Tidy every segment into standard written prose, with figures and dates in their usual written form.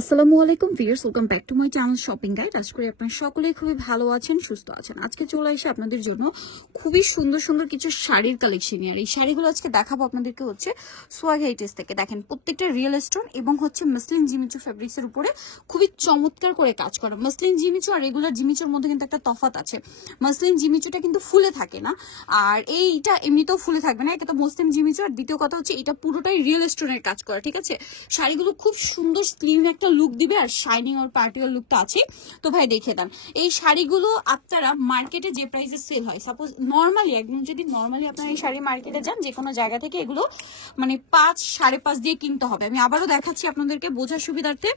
আসসালামু আলাইকুম viewers, welcome back to my channel shopping guide. আশা করি আপনারা সকলেই খুবই ভালো আছেন, সুস্থ আছেন। আজকে চলে এসে আপনাদের জন্য খুবই সুন্দর সুন্দর কিছু শাড়ির কালেকশন নিয়ে। আর এই শাড়িগুলো আজকে দেখাবো আপনাদেরকে হচ্ছে সোয়াগ হেরিটেজ থেকে। দেখেন প্রত্যেকটা রিয়েল স্টোন এবং হচ্ছে মসলিন জিমিচু ফ্যাব্রিক্স এর উপরে খুবই চমৎকার করে কাজ করা। মসলিন জিমিচু আর রেগুলার জিমিচুর মধ্যে কিন্তু একটা তফাৎ আছে। মসলিন জিমিচুটা কিন্তু ফুলে থাকে না, আর এইটা এমনিতেও ফুলে থাকবে না। এটা তো মসলিন জিমিচু। আর দ্বিতীয় কথা হচ্ছে এটা পুরোটাই রিয়েল স্টোনের কাজ করা, ঠিক আছে। শাড়িগুলো খুব সুন্দর স্লিম একটা লুক দিবে, আর শাইনিং আর পার্টিকুলার লুকটা আছে। তো ভাই দেখে দেন এই শাড়িগুলো আপনারা মার্কেটে যে প্রাইসে সেল হয়, সাপোজ নর্মালি একদম যদি নর্মালি আপনারা এই শাড়ি মার্কেটে যান যে কোনো জায়গা থেকে, এগুলো মানে 5-5.5 দিয়ে কিনতে হবে। আমি আবারও দেখাচ্ছি আপনাদেরকে বোঝার সুবিধার্থে।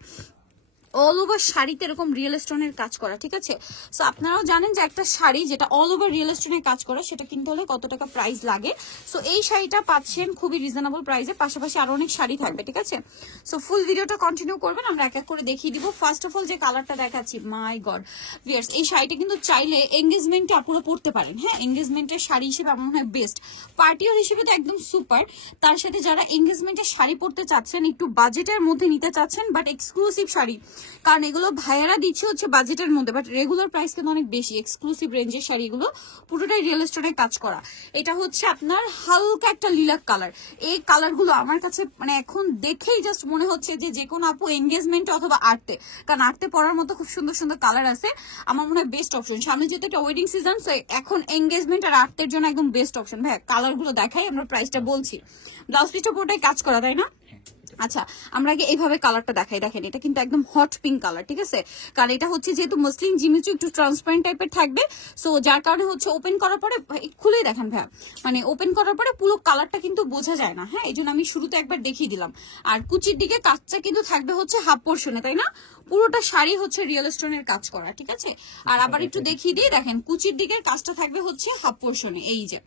অল ওভার শাড়িতে এরকম রিয়েল স্টোনের কাজ করা, ঠিক আছে। সো আপনারাও জানেন যে একটা শাড়ি যেটা অল ওভার রিয়েল স্টোনের কাজ করা সেটা কিনতে হলে কত টাকা প্রাইস লাগে। সো এই শাড়িটা পাচ্ছেন খুবই রিজনেবল প্রাইসে, পাশাপাশি আরো অনেক শাড়ি থাকবে, ঠিক আছে। সো ফুল ভিডিওটা কন্টিনিউ করবেন, আমরা এক এক করে দেখিয়ে দিব। ফার্স্ট অফ অল যে কালারটা দেখাচ্ছি, মাই গড ভিউয়ার্স, এই শাড়িটা কিন্তু চাইলে এঙ্গেজমেন্টে আপনারা পরতে পারেন। হ্যাঁ, এঙ্গেজমেন্টের শাড়ি হিসেবে আমার মনে হয় বেস্ট। পার্টিওয়ার হিসেবে তো একদম সুপার। তার সাথে যারা এঙ্গেজমেন্টের শাড়ি পরতে চাচ্ছেন, একটু বাজেটের মধ্যে নিতে চাচ্ছেন, বাট এক্সক্লুসিভ শাড়ি, কারণ এগুলো ভাইয়ারা দিচ্ছে হচ্ছে বাজেটের মধ্যে, বাট রেগুলার প্রাইস কিন্তু অনেক বেশি। এক্সক্লুসিভ রেঞ্জের শাড়িগুলো পুরোটাই রিয়েল স্টোনে কাজ করা। এটা হচ্ছে আপনার হালকা একটা লিলাক কালার। এই কালারগুলো আমার কাছে মানে এখন দেখেই জাস্ট মনে হচ্ছে যে কোনো আপু এঙ্গেজমেন্টে অথবা আর্টে, কারণ আর্টে পরার মতো খুব সুন্দর সুন্দর কালার আছে। আমার মনে হয় বেস্ট অপশন। সামনে যেহেতু একটা ওয়েডিং সিজন, সো এখন এঙ্গেজমেন্ট আর আর্টের জন্য একদম বেস্ট অপশন। ভাই কালারগুলো দেখাই, আমরা প্রাইসটা বলছি। ব্লাউজ পিসটা পুরোটাই কাজ করা, তাই না? আচ্ছা, আমরা আগে এইভাবে কালারটা দেখাই। দেখেন এটা কিন্তু একদম হট পিঙ্ক কালার, ঠিক আছে। কারণ এটা হচ্ছে যেহেতু মসলিন জিমিচু একটু ট্রান্সপারেন্ট টাইপের থাকবে, সো যার কারণে হচ্ছে ওপেন করার পরে খুলেই দেখেন ভাইয়া, মানে ওপেন করার পরে পুরো কালারটা কিন্তু বোঝা যায় না। হ্যাঁ, এই জন্য আমি শুরুতে একবার দেখিয়ে দিলাম। আর কুচির দিকে কাজটা কিন্তু থাকবে হচ্ছে হাফ পোর্শনে, তাই না? পুরোটা শাড়ি হচ্ছে রিয়েল স্টোনের কাজ করা, ঠিক আছে। আর আবার একটু দেখিয়ে দিই, দেখেন কুচির দিকের কাজটা থাকবে হচ্ছে হাফ পোর্শনে। এই যে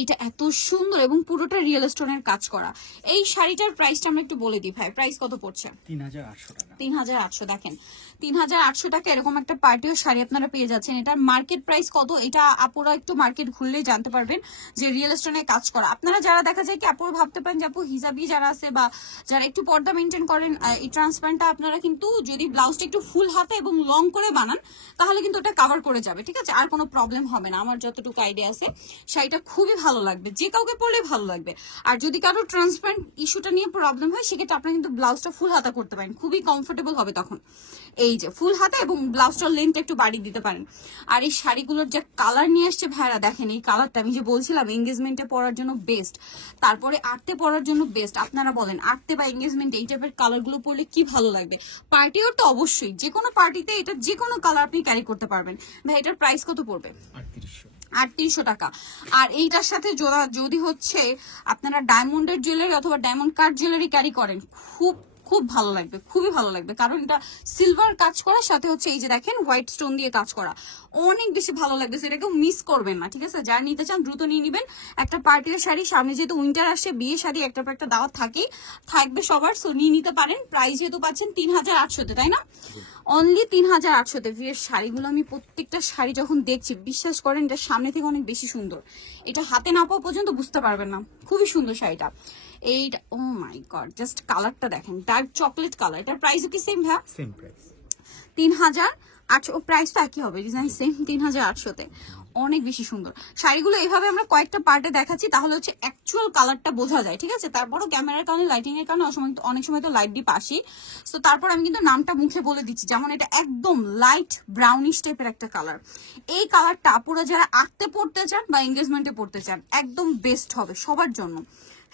এটা এত সুন্দর এবং পুরোটা রিয়েল স্টোনের কাজ করা। এই শাড়িটার প্রাইসটা আমরা একটু বলে দিই ভাই, প্রাইস কত পড়ছে? ৩,৮০০ টাকা। ৩,৮০০। দেখেন ৩,৮০০ টাকা এরকম একটা পার্টিও শাড়ি আপনারা পেয়ে যাচ্ছেন। এটার মার্কেট প্রাইস কত, এটা আপুরা একটু মার্কেট ঘুরলেই জানতে পারবেন যে রিয়েল স্টোনে কাজ করা। আপনারা যারা দেখা যায় কি আপুরা ভাবতে পারেন যে আপু হিজাবি যারা আছে বা যারা একটু পর্দা মেনটেন করেন, এই ট্রান্সপারেন্টটা আপনারা কিন্তু যদি ব্লাউজটা একটু ফুল হাতে এবং লং করে বানান তাহলে কিন্তু ওটা কাভার করে যাবে, ঠিক আছে। আর কোনো প্রবলেম হবে না, আমার যতটুকু আইডিয়া আছে। শাড়িটা খুবই ভালো লাগবে, যে কাউকে পরলে ভালো লাগবে। আর যদি কারো ট্রান্সপারেন্ট ইস্যুটা নিয়ে প্রবলেম হয়, সেক্ষেত্রে আপনারা কিন্তু ব্লাউজটা ফুল হাতা করতে পারেন, খুবই কমফোর্টেবল হবে তখন। এই যে ফুল হাতা এবং ব্লাউজটার লেন্থ একটু বাড়িয়ে দিতে পারেন। আর এই শাড়িগুলোর যে কালার নিয়ে আসছে ভাইরা, দেখেন এই কালারটা আমি যে বলছিলাম এঙ্গেজমেন্টে পরার জন্য বেস্ট, তারপরে আর্টে পরার জন্য বেস্ট। আপনারা বলেন আর্টে বা এঙ্গেজমেন্টে এই টাইপের কালারগুলো পরলে কি ভালো লাগবে। পার্টিও তো অবশ্যই যে কোনো পার্টিতে এটা যে কোনো কালার আপনি ক্যারি করতে পারবেন। ভাই এটার প্রাইস কত পড়বে? ৩,৮০০ টাকা। আর এইটার সাথে যদি হচ্ছে আপনারা ডায়মন্ডের জুয়েলারি অথবা ডায়মন্ড কাট জুয়েলারি ক্যারি করেন, খুব খুব ভালো লাগবে, খুবই ভালো লাগবে। কারণ এটা সিলভার কাজ করার সাথে হচ্ছে এই যে দেখেন হোয়াইট স্টোন দিয়ে কাজ করা, অনেক বেশি ভালো লাগবে। সেটাকেও মিস করবেন না, ঠিক আছে। যারা নিতে চান দ্রুত নিয়ে নেবেন। একটা পার্টির শাড়ি, সামনে যেহেতু উইন্টার আসছে, বিয়ে শাড়ি একটা পর একটা দাওয়াত থাকেই থাকবে সবার, সো নিয়ে নিতে পারেন। প্রাইস যেহেতু পাচ্ছেন ৩,৮০০-তে, তাই না? অনলি ৩,৮০০-তে। ভিউয়ার শাড়িগুলো আমি প্রত্যেকটা শাড়ি যখন দেখছি, বিশ্বাস করেন এটা সামনে থেকে অনেক বেশি সুন্দর। এটা হাতে না পাওয়া পর্যন্ত বুঝতে পারবেন না, খুবই সুন্দর শাড়িটা। এইটা ও মাই গড, জাস্ট কালারটা দেখেন, ডার্ক চকলেট কালার। এটার প্রাইসও কি সেম ভাই? Same price ৩,৮০০। প্রাইস তো একই হবে, ডিজাইন সেম। ৩,৮০০-তে অনেক বেশি সুন্দর শাড়িগুলো। এইভাবে আমরা কয়েকটা পার্টে দেখাচ্ছি, তাহলে হচ্ছে অ্যাকচুয়াল কালারটা বোঝা যায়, ঠিক আছে। তারপরও ক্যামেরার কারণে, লাইটিং এর কারণে অনেক সময় তো লাইট ডিপ আসি। তো তারপর আমি কিন্তু নামটা মুখে বলে দিচ্ছি, যেমন এটা একদম লাইট ব্রাউনিশ টাইপের একটা কালার। এই কালারটা আপুরা যারা আঁকতে পড়তে চান বা এঙ্গেজমেন্টে পড়তে চান, একদম বেস্ট হবে সবার জন্য।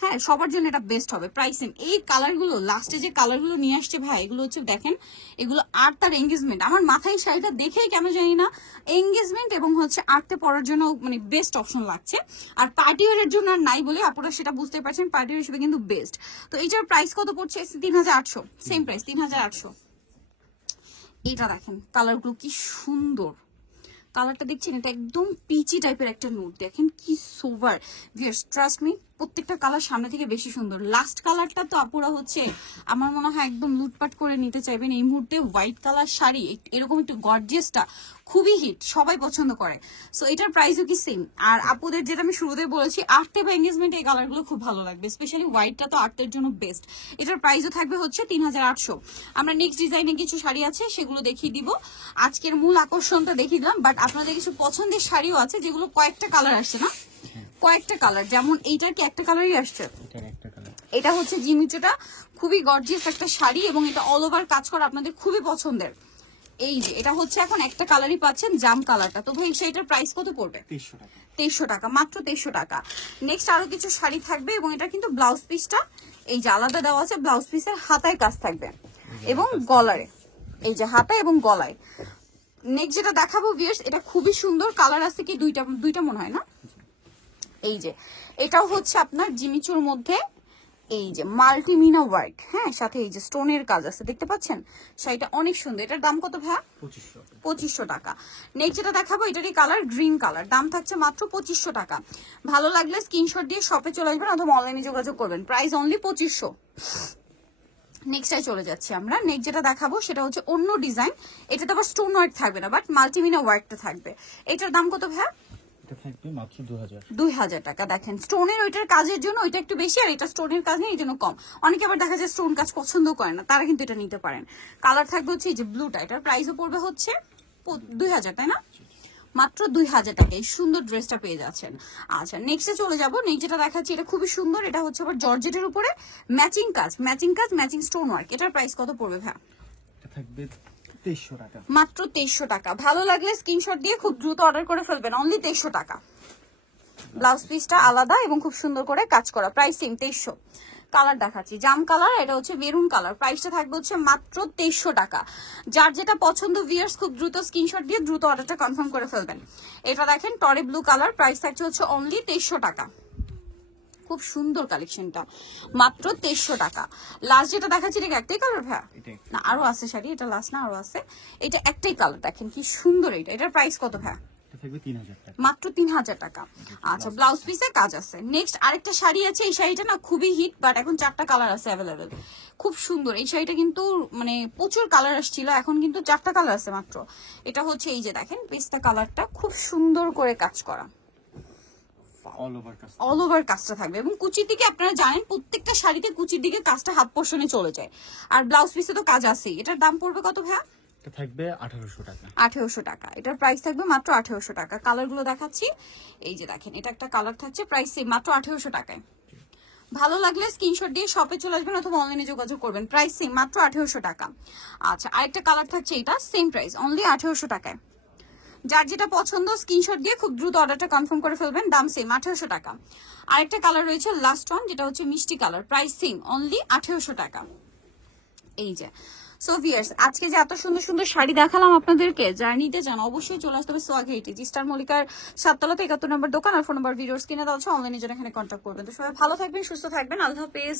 হ্যাঁ, সবার জন্য এটা বেস্ট হবে। প্রাইসিং এই কালারগুলো, লাস্টে যে কালারগুলো নিয়ে আসছে ভাই, এগুলো হচ্ছে দেখেন, এগুলো আর্ট আর এঙ্গেজমেন্ট। আমার মাথায় শাড়িটা দেখেই কেন জানি না এঙ্গেজমেন্ট এবং হচ্ছে আর্টে পরার জন্য মানে বেস্ট অপশন লাগছে। আর পার্টি ওয়ারের জন্য আর নাই বলে আপনারা সেটা বুঝতে পারছেন, পার্টি ওয়ার হিসেবে কিন্তু বেস্ট। তো এইটার প্রাইস কত পড়ছে? ৩,৮০০। Same price ৩,৮০০। এইটা দেখেন কালারগুলো কি সুন্দর, কালারটা দেখছেন, এটা একদম পিচি টাইপের একটা নোট। দেখেন কি সোভার, ভিউয়ার্স ট্রাস্ট মি, প্রত্যেকটা কালার সামনে থেকে বেশি সুন্দর। লাস্ট কালারটা তো আপুরা হচ্ছে আমার মনে হয় একদম লুটপাট করে নিতে চাইবেন এই মুহূর্তে। হোয়াইট কালার শাড়ি এরকম একটু গর্জিয়াসটা খুবই হিট, সবাই পছন্দ করে। সো এটার প্রাইসও কি সেম। আর আপুদের যেটা আমি শুরুতে বলেছি, আর্টে বা এঙ্গেজমেন্টে এই কালারগুলো খুব ভালো লাগবে, স্পেশালি হোয়াইটটা তো আর্টের জন্য বেস্ট। এটার প্রাইসও থাকবে হচ্ছে 3800। আমরা নেক্সট ডিজাইনে কিছু শাড়ি আছে সেগুলো দেখিয়ে দিব। আজকের মূল আকর্ষণটা দেখিয়ে দিলাম, বাট আপনাদের কিছু পছন্দের শাড়িও আছে যেগুলো কয়েকটা কালার আসছে না, কয়েকটা কালার। যেমন এইটার কি একটা কালারই আসছে, এটা হচ্ছে জিমিচুটা, খুবই গর্জিয়াস একটা শাড়ি এবং এটা অল ওভার কাজ করা, আপনাদের খুবই পছন্দের। এই যে এটা হচ্ছে এখন একটা কালারই পাচ্ছেন, জাম কালারটা। তো ভাই সেটার প্রাইস কত পড়বে? 2300 টাকা, মাত্র 2300 টাকা। নেক্সট আরো কিছু শাড়ি থাকবে এবং এটা কিন্তু ব্লাউজ পিসটা এই যে আলাদা দেওয়া আছে, ব্লাউজ পিসের হাতায় কাজ থাকবে এবং গলারে, এই যে হাতায় এবং গলায়। নেক্সট যেটা দেখাবো ভিউয়ার্স, এটা খুবই সুন্দর, কালার আছে কি দুইটা মনে হয় না। এই যে এটাও হচ্ছে আপনার জিমিচুর মধ্যে এই যে মাল্টিমিনা ওয়ার্ক, হ্যাঁ, সাথে এই যে স্টোনের কাজ আছে, দেখতে পাচ্ছেন শাড়িটা অনেক সুন্দর। এটার দাম কত ভাইয়া? 2500 টাকা। নেক্সট যেটা দেখাবো এটারই কালার গ্রিন কালার, দাম থাকছে মাত্র 2500 টাকা। ভালো লাগলে স্ক্রিনশট দিয়ে শপে চলে আসবেন অথবা অনলাইনে যোগাযোগ করবেন, প্রাইস অনলি 2500। নেক্সটে চলে যাচ্ছি আমরা। নেক্সট যেটা দেখাবো সেটা হচ্ছে অন্য ডিজাইন, এটাতে আবার স্টোন ওয়ার্ক থাকবে না, বাট মাল্টিমিনা ওয়ার্কটা থাকবে। এটার দাম কত ভাইয়া? থাকবে মাত্র 2000 টাকা। দেখেন স্টোনের ওইটার কাজের জন্য ওইটা একটু বেশি, আর এটা স্টোনের কাজ নেই এই জন্য কম। অনেকে আবার দেখা যায় স্টোন কাজ পছন্দ করে না, তারা কিন্তু এটা নিতে পারেন। কালার থাকবে হচ্ছে এই যে ব্লুটা, এটার প্রাইসও পড়বে হচ্ছে 2000, তাই না? মাত্র 2000 টাকা এই সুন্দর ড্রেসটা পেয়ে যাচ্ছেন। আচ্ছা নেক্সটে চলে যাবো। নেক্সট যেটা দেখাচ্ছি এটা খুবই সুন্দর, এটা হচ্ছে আবার জর্জেটের উপরে ম্যাচিং কাজ, ম্যাচিং স্টোন ওয়ার্ক। এটার প্রাইস কত পড়বে ভাই? এটা থাকবে 2300 টাকা, মাত্র 2300 টাকা। ভালো লাগলে স্ক্রিনশট দিয়ে খুব দ্রুত অর্ডার করে ফেলবেন, অনলি 2300 টাকা। ব্লাউজ পিসটা আলাদা এবং খুব সুন্দর করে কাজ করা, প্রাইস সেম 2300। কালার দেখাচ্ছি জাম কালার, এটা হচ্ছে মেরুন কালার, প্রাইসটা থাকবে হচ্ছে মাত্র 2300 টাকা। যার যেটা পছন্দ ভিউয়ার্স খুব দ্রুত স্ক্রিনশট দিয়ে দ্রুত অর্ডারটা কনফার্ম করে ফেলবেন। এটা দেখেন টরে ব্লু কালার, প্রাইস থাকছে হচ্ছে অনলি 2300 টাকা। খুব সুন্দর কালেকশনটা, মাত্র 2300 টাকা। লাস্ট যেটা দেখাচ্ছি এটা একটাই কালার ভাইয়া? না আরো আছে শাড়ি, এটা লাস্ট না আরো আছে। এটা একটাই কালার, দেখেন কি সুন্দর এটা। এটার প্রাইস কত ভাইয়া? মাত্র 3000 টাকা। আচ্ছা ব্লাউজ পিসে কাজ আছে। নেক্সট আরেকটা শাড়ি আছে, এই শাড়িটা না খুবই হিট, বাট এখন 4টা কালার আছে অ্যাভেলেবেল, খুব সুন্দর এই শাড়িটা। কিন্তু মানে প্রচুর কালার আসছিল, এখন কিন্তু 4টা কালার আছে মাত্র। এটা হচ্ছে এই যে দেখেন পেস্তা কালারটা, খুব সুন্দর করে কাজ করা, অল ওভার কাজটা থাকবে এবং কুচির দিকে আপনারা জানেন প্রত্যেকটা শাড়িতে কুচির দিকে কাজটা হাফ পোর্শনে চলে যায়, আর ব্লাউজ পিসে তো কাজ আছেই। এটার দাম পড়বে কত ভাইয়া? এটা থাকবে 1800 টাকা, 1800 টাকা। এটার প্রাইস থাকবে মাত্র 1800 টাকা। কালারগুলো দেখাচ্ছি, এই যে দেখেন এটা একটা কালার থাকছে, প্রাইস সেম মাত্র 1800 টাকায়। ভালো লাগলে স্ক্রিনশট দিয়ে শপে চলে আসবেন অথবা অনলাইনে যোগাযোগ করবেন, প্রাইস সেম মাত্র 1800 টাকা। আচ্ছা আরেকটা কালার থাকছে, এটা সেম প্রাইস অনলি 1800 টাকায়। যার যেটা পছন্দ স্ক্রিনশট দিয়ে খুব দ্রুত অর্ডারটা কনফার্ম করে ফেলবেন, দাম সেম 1800 টাকা। আরেকটা কালার রয়েছে লাস্ট ওয়ান, যেটা হচ্ছে মিষ্টি কালার, প্রাইস সেম অনলি 1800 টাকা। এই যে সো ভিউয়ার্স আজকে যে এত সুন্দর সুন্দর শাড়ি দেখালাম আপনাদেরকে, যারা নিতে চান অবশ্যই চলে আসতে হবে সোয়াগ হেরিটেজ, স্টার মল্লিকার 7 তলাতে 71 নম্বর দোকান, আর ফোন নাম্বার ভিডিওর স্ক্রিনে দেওয়া আছে, অনলাইনে জন্য এখানে কন্ট্যাক্ট করবেন। তো সবাই ভালো থাকবেন, সুস্থ থাকবেন, আল্লাহ হাফেজ।